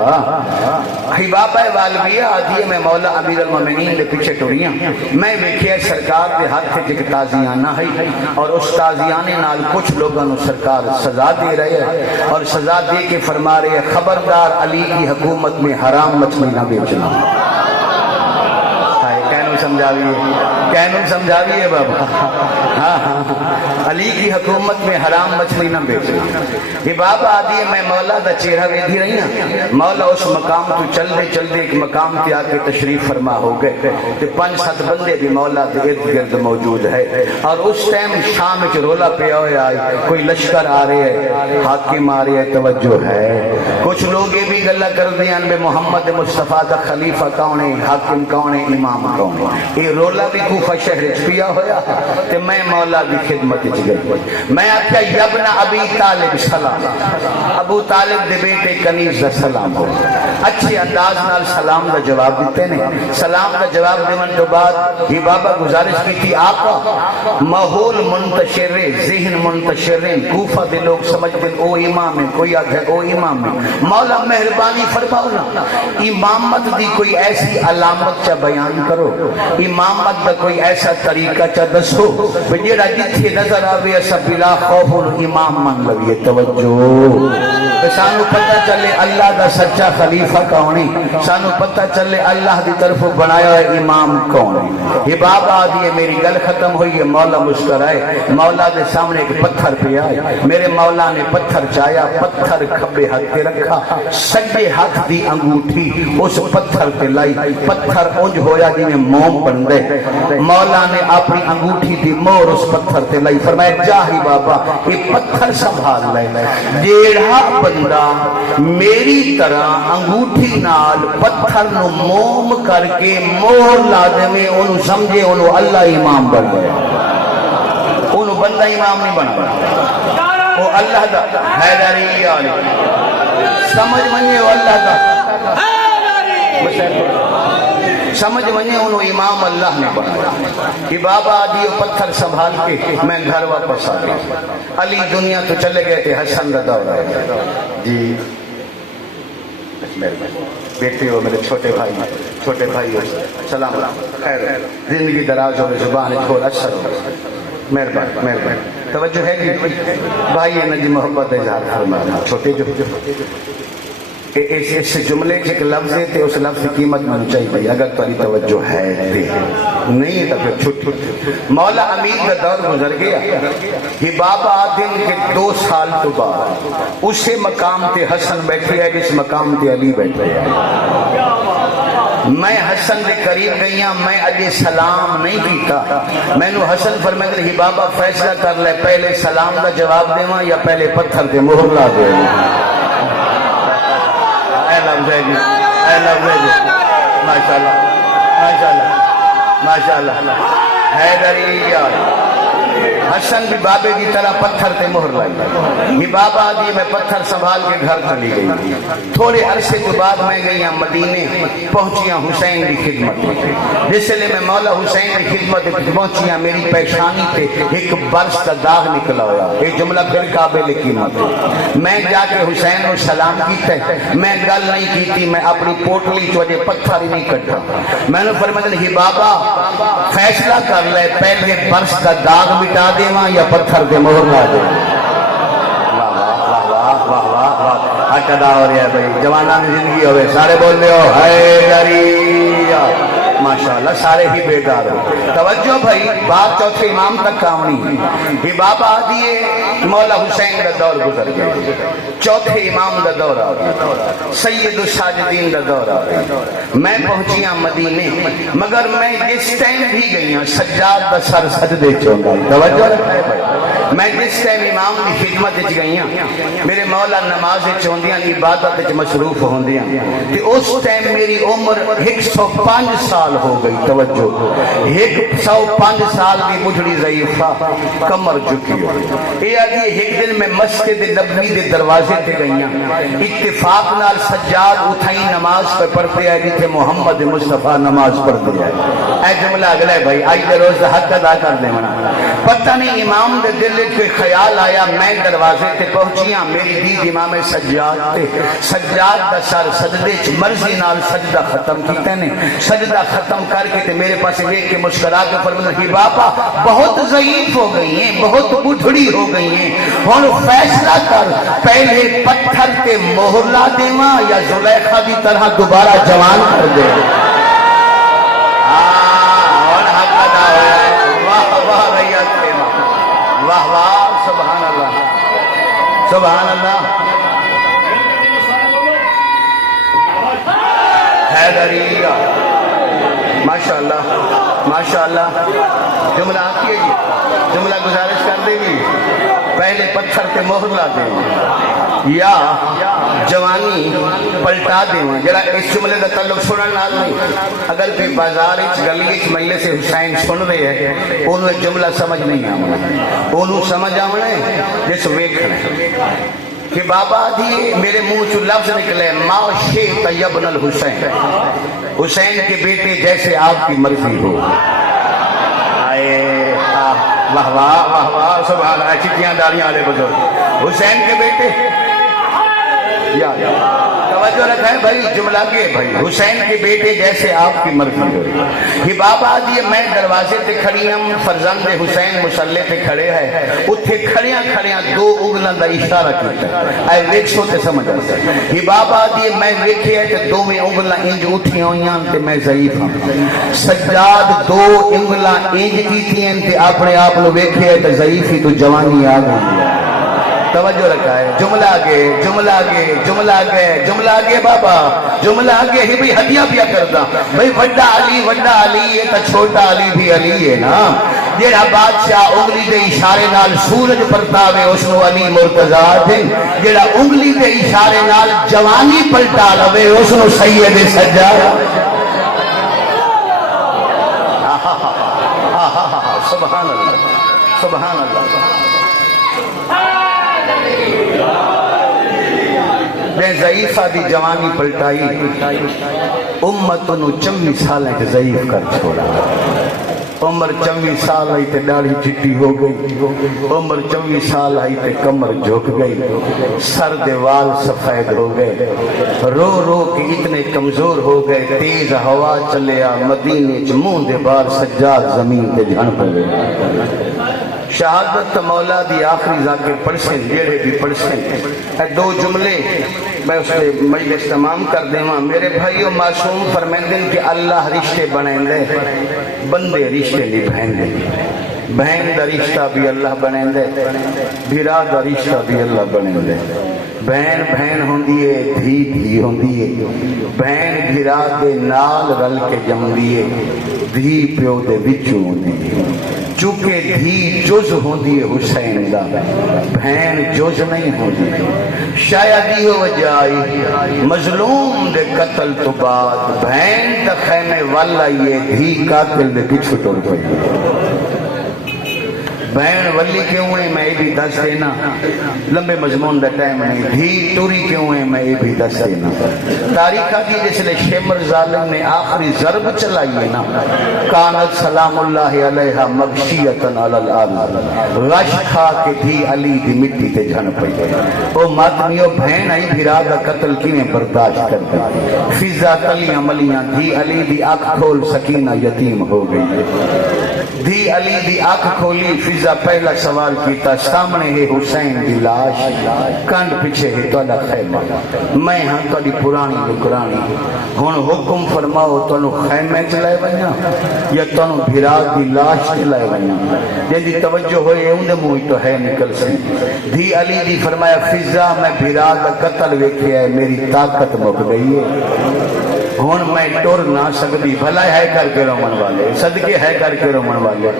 حبابہ والویہ آدھی میں مولا امیر المومنین دے پیچھے ٹریاں، میں ویکھیا سرکار دے ہاتھ وچ ایک تازیانہ ہے اور اس تازیانے نال کچھ لوگوں نو سرکار سزا دے رہے ہیں اور سزا دے کے فرما رہے ہیں خبردار علی کی حکومت میں حرام مچھلی نہ بیچنا۔ کہنو سمجھاویے بابا، علی کی حکومت میں حرام مچھلی نہ بیچنا۔ یہ بابا آدھی میں مولا دا چہرہ ویدھی رہی ہیں، مولا اس مقام تو چل دے ایک مقام تے آ کے تشریف فرما ہو گئے تے 5-7 بندے بھی مولا دے ارد گرد موجود ہے اور اس ٹائم شام وچ رولا پیا ہوا ہے، کوئی لشکر آ رہے ہے، حاکم آ رہے ہے، توجہ ہے۔ کچھ لوگ یہ بھی گلا کر دیاں بے محمد مصطفیٰ دا خلیفہ کون ہے، حاکم کون ہے، امام کون ہے۔ یہ رولا بھی کوفہ شہر وچ پیا ہویا تے میں مولا دی خدمت وچ گئی، میں آکھیا یبن ابی طالب سلام، ابو طالب دے بیٹے کنیز دا سلام ہو۔ اچھے انداز نال سلام دا جواب دیتے نے۔ سلام دا جواب دیون تو بعد یہ بابا گزارش کی تھی آقا ماحول منتشر ذہن منتشر کوفہ دے لوگ سمجھتے او امام ہے، کوئی آگے او امام ہے، مولا مہربانی فرماؤ نا امامت دی کوئی ایسی علامت چا بیان کرو، امامت دا کوئی ایسا طریقہ چا دسو جیڑا جتھے نظر آوے ایسا بلا خوف امام من لگیے۔ توجہ، سانو پتہ چلے اللہ دا سچا خلیفہ کون ہے، سانو پتہ چلے اللہ دی طرف بنایا ہے امام کون ہے۔ یہ بابا آدھی میری گل ختم ہوئی ہے، مولا مسکرائے، مولا دے سامنے ایک پتھر پہ آئے، میرے مولا نے پتھر چایا، پتھر کھبے ہاتھ پہ رکھا، سجے ہاتھ دی انگوٹھی اس پتھر پہ لائی، پتھر اونج ہویا جی میں موم بن گئے، مولا نے اپنی انگوٹھی دی مور اس پتھر پہ لائی، فرمایا جاہی بابا یہ پتھر سنبھال لے، جیڑا بندہ میری طرح انگوٹھی نال پتھر نو موم کر کے مور لا دے میں انہوں سمجھے انہوں اللہ امام بن گیا، انہوں بندہ امام نہیں بنا، وہ اللہ دا حیدری آلی سمجھ منیے، وہ اللہ دا سمجھ منیے، انہوں امام اللہ نے بنا۔ یہ بابا آدھی پتھر سنبھال کے میں گھر واپس آ گیا، علی دنیا تو چلے گئے تھے، حسن دا دور ہے جی بیٹے ہو میرے چھوٹے بھائی ہو، سلام خیر، زندگی دراز ہو، زبان کھول اثر ہو، مہربان توجہ ہے کہ بھائی ہے نا جی محبت اظہار فرمانا، چھوٹے جو اس جملے کے ایک لفظ ہے تے اس لفظ کی قیمت میں چاہیے اگر تاری توجہ ہے تے نہیں تو پھر چھٹ۔ مولا امیر کا دور گزر گیا، یہ بابا آدم کے 2 سال تو بعد اسے مقام تے حسن بیٹھے ہے جس مقام تے علی بیٹھے ہے۔ میں حسن دے قریب گئیاں، میں اجے سلام نہیں کیتا، میں نو حسن فرمائے کہ بابا فیصلہ کر لے پہلے سلام دا جواب دیواں یا پہلے پتھر تے مہر لا دے۔ اے لفظ ہے جی، اے لفظ ہے جی، ماشاءاللہ ماشاءاللہ ماشاءاللہ حیدری یار حسن بھی بابے کی طرح پتھر تے مہر لائی۔ یہ بابا دی میں پتھر سنبھال کے گھر چلی گئی، تھوڑے عرصے کے بعد میں گئی مدینے، پہنچیاں حسین کی خدمت میں، جس لئے میں مولا حسین کی خدمت پہنچیاں، میری پیشانی تے ایک برس کا داغ نکلا ہوا، یہ جملہ پھر قابل قیمت ہے۔ میں جا کے حسین کو سلام کیتا ہے، میں گل نہیں کیتی، میں اپنی پوٹلی چوجے پتھر ہی نہیں کٹا، میں نے فرمایا کہ بابا فیصلہ کر لے پہلے برس کا داغ مٹا دے یا پتھر کے مہر لا دے۔ واہ واہ واہ واہ واہ واہ، اٹھا ہو رہا ہے بھائی، جوانہ میں زندگی ہوئے سارے بول رہے ہو حیدری، ماشاءاللہ سارے ہی بیدار ہو۔ توجہ بھائی، بات چوتھے امام تک کامنی، یہ بابا دیئے مولا حسین کا دور گزر گئے، چوتھے امام دا دور آ گیا، سید الساجدین دا دور آ گیا، میں پہنچیاں مدینے، مگر میں جس ٹائم بھی گئیاں سجاد دا سر سجدے چونگا، توجہ رکھائے بھائی، میں جس ٹائم امام دی خدمت وچ گئیاں، میرے مولا نماز چوندیاں عبادت وچ مصروف ہوندیاں، تے اس ٹائم میری عمر 105 سال ہو گئی. توجہ 105 سال دی بجھڑی ضعیفہ کمر جھکی ہو. یہ آگے ایک دن میں مسجد نبوی دے دروازے تے گئیاں, اتفاق نال سجاد اٹھائی نماز پہ پڑھتے ہیں جتھے محمد مصطفیٰ نماز پڑھتے ہیں. اے جملہ اگلا ہے بھائی, آج دے روز حق ادا کر دے منا. پتہ نہیں امام دے دل کوئی خیال آیا, میں دروازے تے پہنچیاں, میری دید امام سجاد تے. سجاد دا سر سجدے چ مرضی نال سجدہ ختم کیتے نے. سجدہ ختم کر کے تے میرے پاس دیکھ کے مسکرا کے فرمایا کہ بابا بہت ضعیف ہو گئی ہیں, بہت بوڑھی ہو گئی ہیں, ہن فیصلہ کر, پہلے پتھر تے مہر لا دیواں یا زلیخا دی طرح دوبارہ جوان کر دے. واہ واہ, سبحان اللہ سبحان اللہ. حیدریہ ماشاءاللہ ماشاءاللہ. جملہ آتی ہے جی, جملہ گزارش کر دے گی, پہلے پتھر پہ مہر لا دیں یا جوانی پلٹا دیں. جرا اس جملے کا تعلق سنن نال نہیں, اگر کوئی بازار گلی مجلس سے حسین سن رہے ہیں انہوں جملہ سمجھ نہیں آنا, انہوں سمجھ آنا ہے جس ویکھنا کہ بابا دی میرے منہ چ لفظ نکلے ما شئت یا ابن الحسین, حسین کے بیٹے جیسے آپ کی مرضی ہو. واہ واہ واہ واہ, سبحان اللہ. چٹیاں داڑیاں والے بزرگ حسین کے بیٹے, یا توجہ رکھا ہے بھائی, جملہ کے بھائی حسین کے بیٹے جیسے آپ کی مرضی ہو. کہ بابا دی میں دروازے تے کھڑی ہم, فرزند حسین مصلی تے کھڑے ہے, اتھے کھڑیاں کھڑیاں دو انگلاں دا اشارہ کیتا ہے. اے ویکھو تے سمجھ آ سکے. کہ بابا دی میں ویکھیا تے دوویں انگلاں انج اٹھیاں ہویاں تے میں ضعیف ہاں. سجاد دو انگلاں انج کیتیاں تے اپنے آپ نو ویکھیا تے ضعیف ہی تو جوانی آ گئی. توجہ رکھا ہے. جملہ آگے جملہ آگے جملہ آگے جملہ آگے بابا جملہ آگے ہی بھی ہدیہ پیا کرتا بھئی. وڈا علی ہے تا چھوٹا علی بھی علی ہے نا. جیڑا بادشاہ انگلی دے اشارے نال سورج پرتاوے اس نو علی مرتضیٰ دے, جیڑا انگلی دے اشارے نال جوانی پلٹا لوے اس نو سید سجاد. سبحان اللہ سبحان اللہ. میں ضعیفہ دی جوانی پلٹائی, امت نو 24 سالیں کے ضعیف کر چھوڑا. عمر 24 سال آئی تے داڑھی چٹی ہو گئی, عمر 24 سال آئی تے کمر جھک گئی, سر دے وال سفید ہو گئے, رو رو کے اتنے کمزور ہو گئے. تیز ہوا چلیا مدینے چ منہ دے بار سجاد زمین تے جھن پے. شہادت مولا دی آخری ذاکر پڑھسیں جیڑے بھی پڑھسیں. دو جملے میں اس لئے مجلس تمام کر دیں. میرے بھائیوں معصوم فرمیندن کہ اللہ رشتے بنائیں دے, بندے رشتے نبھائیں دے. بہن دا رشتہ بھی اللہ بنائیں دے, بھرا دا رشتہ بھی اللہ بنائیں دے. بہن بہن ہوندی ہے, دھی دھی ہوندی ہے, بہن بھرا دے نال رل کے جمدی ہے, دھی پیو دے وچوں ہوندی ہے. چونکہ دھی جز ہوندی ہے حسین دا, بہن جز نہیں ہوندی. شاید یہ وجہ آئی مظلوم دے قتل تو بعد بہن دا خیمے والا یہ دھی قاتل دے پچھو ٹوڑ پڑی. بہن ولی کیوں ہے میں یہ بھی دس دینا, لمبے مضمون دا ٹائم نہیں. دھی توری کیوں ہے میں یہ بھی دس دینا. تاریخہ کی جس لئے شمر ظالم نے آخری ضرب چلائی ہے نا, کانت سلام اللہ علیہ مغشیتن علی الارض, غش کھا کے دھی علی دی مٹی تے جھن پئی. او ماتمیو بہن آئی بھرا دا قتل کیویں برداشت کر دی. فضا تلیاں ملیاں, دھی علی دی آنکھ کھول سکینہ یتیم ہو گئی. دھی علی دی آنکھ کھولی, فضا پہلا سوال کیتا, سامنے ہے حسین دی لاش, کنڈ پیچھے ہے تہاڈا خیمہ, میں ہاں تہاڈی پرانی نکرانی, ہن حکم فرماؤ تانوں خیمے چ لے ونجاں یا تانوں بھرا دی لاش تے لے ونجاں. جدی توجہ ہوئے اون دے منہ تو ہے نکل سی. دھی علی دی فرمایا, فضا میں بھرا دا قتل ویکھیا ہے, میری طاقت مک گئی ہے. ہن میں ٹر نہ سکتی بھلا ہے کر کے رومن والے صدقے ہے کر کے رومن والے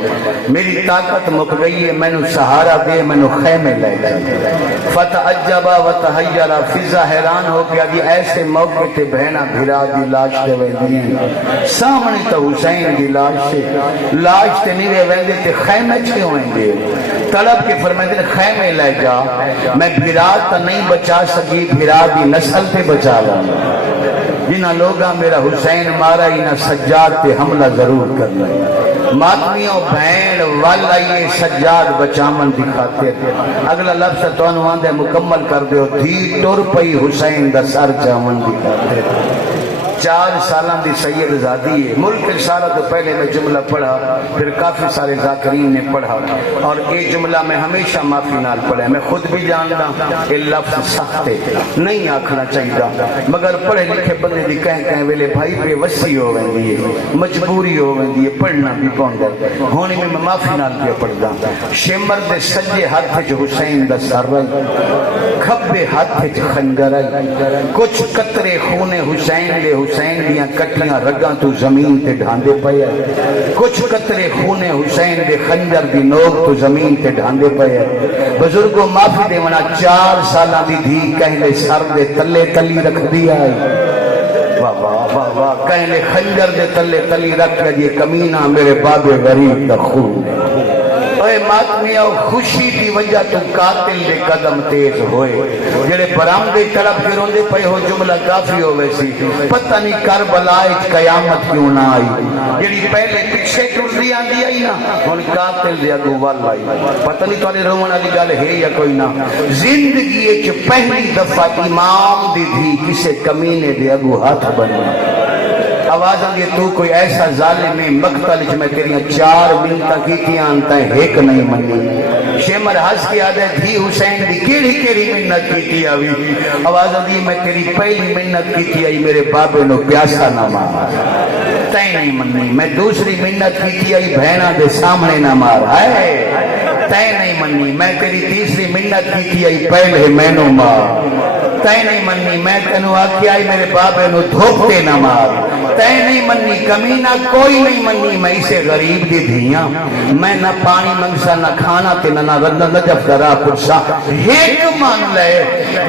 میری طاقت مک گئی ہے مینوں سہارا دے مینوں خیمے لے جائے فتعجبا وتحیرا فضا حیران ہو گیا کہ ایسے موقع تے بہنا بھرا دی لاش تے ویندی سامنے تو حسین دی لاش تے نہیں ویندے تے خیمے چ کیوں ویندے طلب کے فرمائے خیمے لے جا میں بھرا تو نہیں بچا سکی بھرا دی نسل تے بچا لاں جنہ لوگاں میرا حسین مارا انہاں سجاد تے حملہ ضرور کرنا ماتمیوں بہن والا یہ سجاد بچامن دی خاطر اگلا لفظ تو انوان دے مکمل کر دیو دھی ٹر پئی حسین دا سر چاون دی خاطر 4 سالان دی سید زادی ہے ملک سارا تو پہلے میں جملہ پڑھا پھر کافی سارے ذاکرین نے پڑھا اور یہ جملہ میں ہمیشہ معافی نال پڑھا میں خود بھی جانتا یہ لفظ سخت ہے نہیں آکھنا چاہیے مگر پڑھے لکھے بندے دی کہیں ویلے بھائی بے وسی ہو گئی ہے مجبوری ہو گئی ہے پڑھنا بھی پوندا ہونے میں معافی نال پہ پڑھدا شمر دے سجے ہاتھ وچ حسین دا سر کھبے ہاتھ وچ خنجر کچھ قطرے خون حسین دے حسین دیاں کٹیاں رگاں تو زمین تے ڈھاندے پئے کچھ قطرے خون حسین دے خنجر دی نوک تو زمین تے ڈھاندے پئے بزرگوں معافی دے ونا 4 سالاں دی دھی کہلے سر دے تلے تلی رکھ دیا واہ واہ واہ واہ کہلے خنجر دے تلے تلی رکھ کے کمینہ میرے بابے غریب دا خون اے ماتمیاں خوشی دی وجہ تو قاتل دے قدم تیز ہوئے جڑے برامدے طرف گرون دے پئے ہو جملہ کافی ہو ویسی پتہ نہیں کربلا اچ قیامت کیوں نہ آئی جڑی پہلے پیچھے ٹردی آندی آئی نا ہن قاتل دے اگوں ول آئی پتہ نہیں تواڈے رومن والی گل ہے یا کوئی نہ زندگی وچ پہلی دفعہ امام دی دھی کسے کمینے دے اگوں ہاتھ بنی آواز آندی تو کوئی ایسا ظالم ہے مقتل میں تیریاں 4 منتاں کیتیاں انتا ایک نہیں منی شمر ہس کے آدھے دھی حسین دی کیڑی منت کیتی آوی آواز آندی میں تیری پہلی منت کیتی آئی میرے بابے نو پیاسا نہ مار تائیں نہیں منی میں دوسری منت کیتی آئی بہنہ دے سامنے نہ مار تائیں نہیں منی میں تیری تیسری منت کیتی آئی پہلے میں نو مار تائیں نہیں منی میں تینو آکھی آئی میرے بابے نو دھوپتے نہ مار تائیں نہیں منی کمینہ کوئی نہیں منی میں اسے غریب دی دھیاں میں نہ پانی منگسا نہ کھانا تے نہ نجف درا پرسا ایک من لے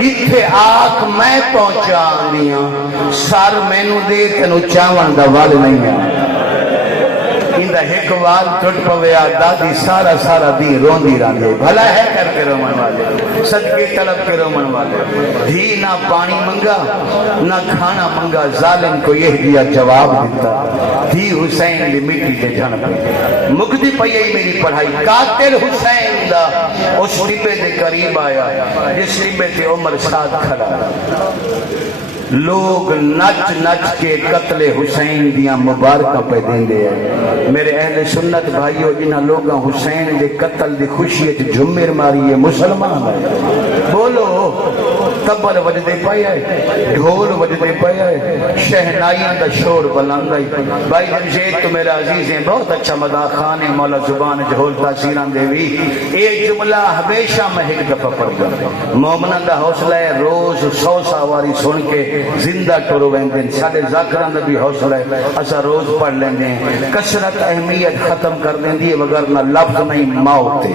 جتھے آکھ میں پہنچا دیاں سار مینو دے تینو چاون دا وال نہیں ہے اندہ ایک وال ٹوٹ پویا دادی سارا دی روندی راندے بھلا ہے کر کے رومن والے صدقے طلب کے رومن والے دھی نہ پانی منگا نہ کھانا منگا ظالم کو یہ دیا جواب دیتا دھی حسین دی مٹی دے جھن پہ مکدی پئی میری پڑھائی قاتل حسین دا اس ٹبے دے قریب آیا جس ٹبے تے عمر ساتھ کھڑا لوگ نچ کے قتل حسین دیاں مبارکہ پہ دیں دے میرے اہل سنت بھائیو جنہ لوگاں حسین دے قتل دی خوشیت جمیر ماری ہے مسلمان ہے بولو تبر وجدے پائے آئے ڈھول وجدے پائے آئے شہنائیاں دا شور بلند آئی بھائی جمشید تو میرا عزیز ہیں بہت اچھا مداح خان ہے مولا زبان جھول تاثیران دیوی ایک جملہ ہمیشہ میں ایک دفعہ پڑھ گیا مومنہ دا حوصلہ ہے روز 100 ساواری سن کے زندہ ٹورو ویندن ساڑھے ذاکران دا بھی حوصلہ ہے اسا روز پڑھ لیندے ہیں کثرت اہمیت ختم کر دیں دیئے وگرنہ لفظ نہیں موت ہے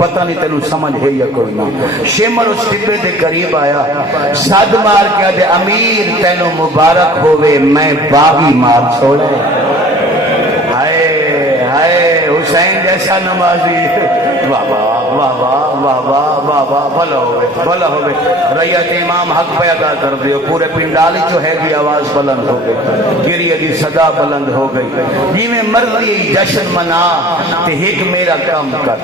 پتہ نہیں تینوں سمجھ ہے یا کوئی نہ شمر اس ٹبے دے قریب آیا صد مار کیا دے امیر تینوں مبارک ہوئے میں باغی مار چھوڑے ہائے حسین جیسا نمازی واہ واہ واہ واہ واہ واہ واہ واہ بھلا ہوئے ریت امام حق پہ ادا کر دیو پورے پنڈالی جو ہے دی آواز بلند ہو گئی گریہ دی صدا بلند ہو گئی جی میں مرضی جشن منا تے ایک میرا کم کر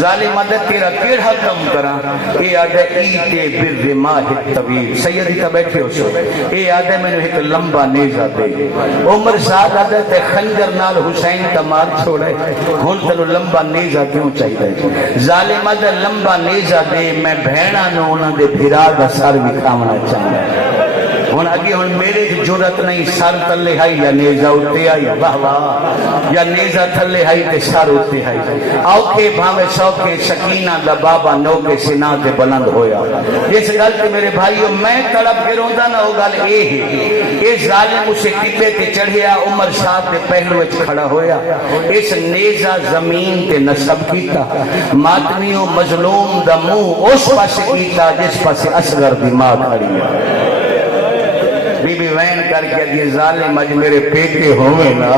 ظالم آدھے تیرا کیڑا کم کرا اے آدھے ایتے بر ماہ طویل سیدی تا بیٹھے ہو سو اے آدھے میں نے ایک لمبا نیزہ دے عمر ساتھ آدھے تے خنجر نال حسین تا مار چھوڑے ہن تنو لمبا نیزہ کیوں چاہیے ظالم آدھے لمبا نیزہ دے میں بھیڑا نو انہوں دے بھیرا دا سر بھی کھامنا چاہیے ہن اگے ہن میرے دی جرت نہیں سر تلے آئی یا نیزہ اٹھے آئی واہ واہ یا نیزہ تھلے آئی تے سر اٹھے آئی اوکھے بھاوے سوکھے سکینہ دا بابا نو کے سنا تے بلند ہویا اس گل تے میرے بھائیو میں تڑپ کے روندا نہ او گل اے ظالم اسے ٹکے تے چڑھیا عمر صاحب دے پہلو وچ کھڑا ہویا اس نیزہ زمین تے نصب کیتا ماتمیوں مظلوم دا منہ اس پاسے کیتا جس پاسے اصغر دی ماں کھڑی ہے بی بی وین کر کے یہ ظالم اج میرے پیٹے ہوئے نا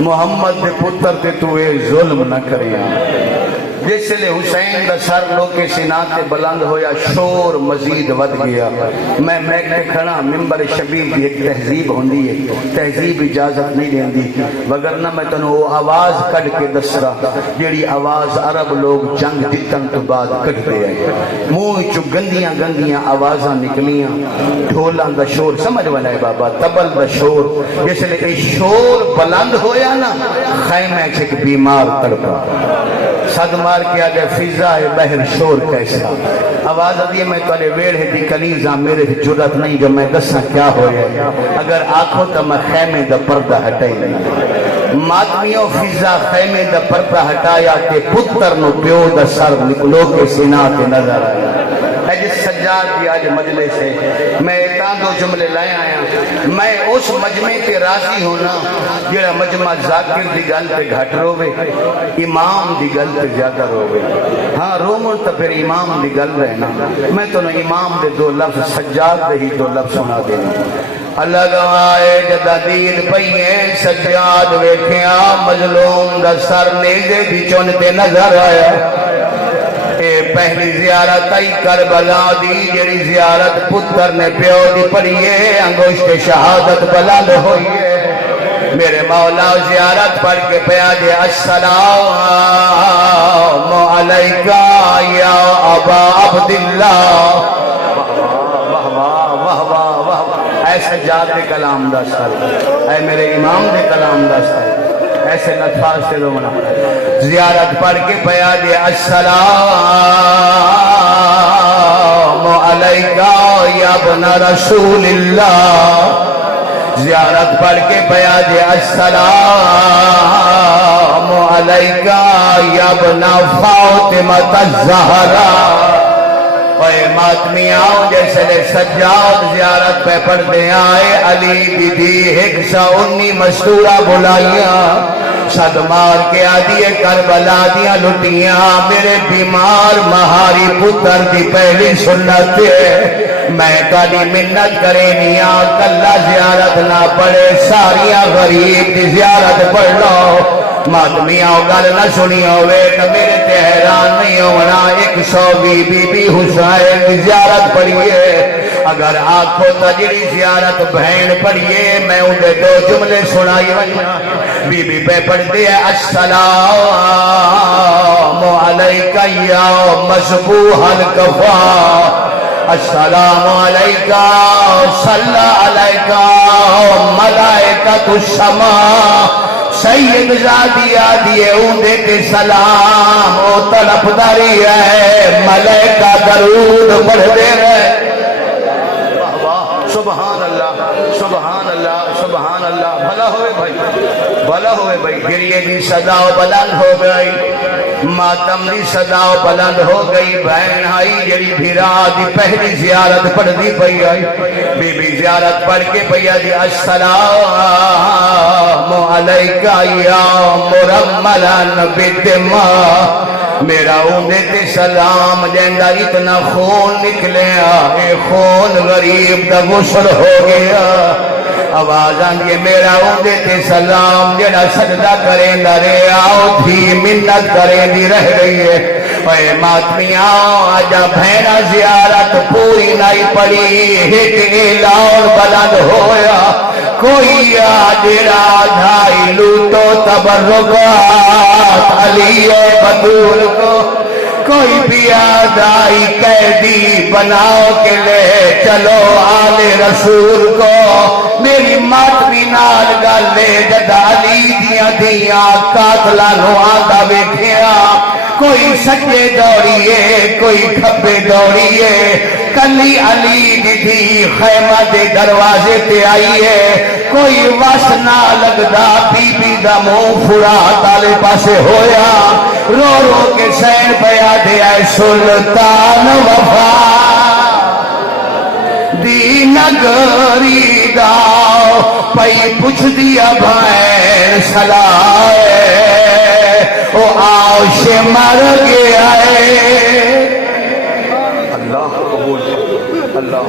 محمد دے پتر تے تو اے ظلم نہ کریا جس لئے حسین دا سر لوکے سناتے بلند ہویا شور مزید ود گیا میں میکتے کھڑا ممبر شبیر کی ایک تہذیب ہوندی ہے تہذیب اجازت نہیں دیندی وگرنہ میں تنہوں وہ آواز کڑ کے دسرا جیڑی آواز عرب لوگ جنگ جتن تو بعد کٹ دے آئے منہ چو گندیاں گندیاں آوازاں نکلیاں ڈھولاں دا شور سمجھ والا ہے بابا تبل دا شور جس لئے شور بلند ہویا نا خیمہ ایک بیمار تڑپا صد مار کے آگے فضا ہے بہر شور کیسا آواز دیئے میں تو ویڑے دی کنیزاں میرے جرت نہیں کہ میں دسا کیا ہوئے اگر آنکھوں تو میں خیمے دا پردہ ہٹائی نہیں ماتمیوں فضا خیمے دا پردہ ہٹایا تے پتر نو پیو دا سر نکلو کے سنا تے نظر آیا جس سجاد کی آج مجلس ہے میں ایک دو جملے لائے آیا میں اس مجمع تے راضی ہونا جڑا مجمع ذاکر دی گل تے گھٹ روے امام دی گل تے زیادہ روے ہاں رومن تو پھر امام دی گل رہنا میں تو امام دے دو لفظ سجاد دے ہی دو لفظ سنا دینا اللہ گوائے جدہ دید پہیے سجاد ویکھیا مظلوم دا سر نیزے بھی چونتے نظر آیا اے پہلی زیارت آئی کربلا دی جڑی زیارت پتر نے پیو دی پڑھیے انگوشت شہادت بلند ہوئیے میرے مولا زیارت پڑھ کے پیا دے السلام علیکہ یا ابا عبداللہ واہ واہ واہ واہ واہ اے سجاد دے کلام دا سر اے میرے امام دے کلام دا سر ایسے نتفاظ سے دو منا زیارت پڑھ کے پیا دے السلام علیکہ یا ابن رسول اللہ زیارت پڑھ کے پیا دے السلام علیکہ یا ابن فاطمہ الزہرا اے ماتمی آؤ جیسے لے سجاد زیارت پہ پڑھ دے آئے علی دی دی 119 مستورہ بلائیاں صد مار کے آدھی کربلا دیا لٹیاں میرے بیمار مہاری پتر دی پہلی سنت ہے میں کالی منت کرے نیا کلا زیارت نہ پڑے ساریاں غریب دی زیارت پڑھ لو ماتمیاں گل نہ سنی ہوئے تو میرے تے حیران نہیں ہونا 120 بی بی حسین کی زیارت پڑھیے اگر آنکھوں تجری زیارت بہن پڑھیے میں انہیں دو جملے سنائی وجہ بی بی پہ پڑھ دیا السلام علیکہ یا مصبوح الکفا السلام علیکہ صلی علیکہ ملائکۃ السماء سید زادی آدھی اوندے تے سلام او طلب داری ہے ملائکہ درود پڑھ دے رہے سبحان اللہ سبحان اللہ سبحان اللہ بھلا ہوئے بھائی گریے دی صدا بلند ہو گئی ماتم دی صدا بلند ہو گئی بہن آئی جڑی بھیرا دی پہلی زیارت پڑھ دی پئی آئی بی بی زیارت پڑھ کے پیا دی السلام علیکہ یا مرملا بالدماء میرا اوندے تے سلام جیندہ اتنا خون نکلے اے خون غریب دا غسل ہو گیا آواز آنگے میرا اوندے تے سلام جیڑا سجدہ کریں دا رے آؤ تھی منت کریں دی رہ گئی ہے اے ماتمیاں آجا بھینا زیارت پوری نہیں پڑی ایک اعلان بلند ہویا کوئی آجرا دھائی لوٹو تبرکات علی بدور کو کوئی بھی آدائی قیدی بناؤ کے لے چلو آل رسول کو میری مات بھی نال گلے جد علی دیا دیا قاتلہ نو آدھا بیٹھیا کوئی سجے دوڑیے کوئی کھبے دوڑیے کلی علی دی خیمہ دے دروازے تے آئیے کوئی وس نہ لگدا بی بی دا منہ فرات والے پاسے ہویا رو رو کے سین پیا دے اے سلطان وفا دی نگری دا پئی پوچھ دیا بھائیں سلائے او آوش مر گیا ہے اللہ قبول اللہ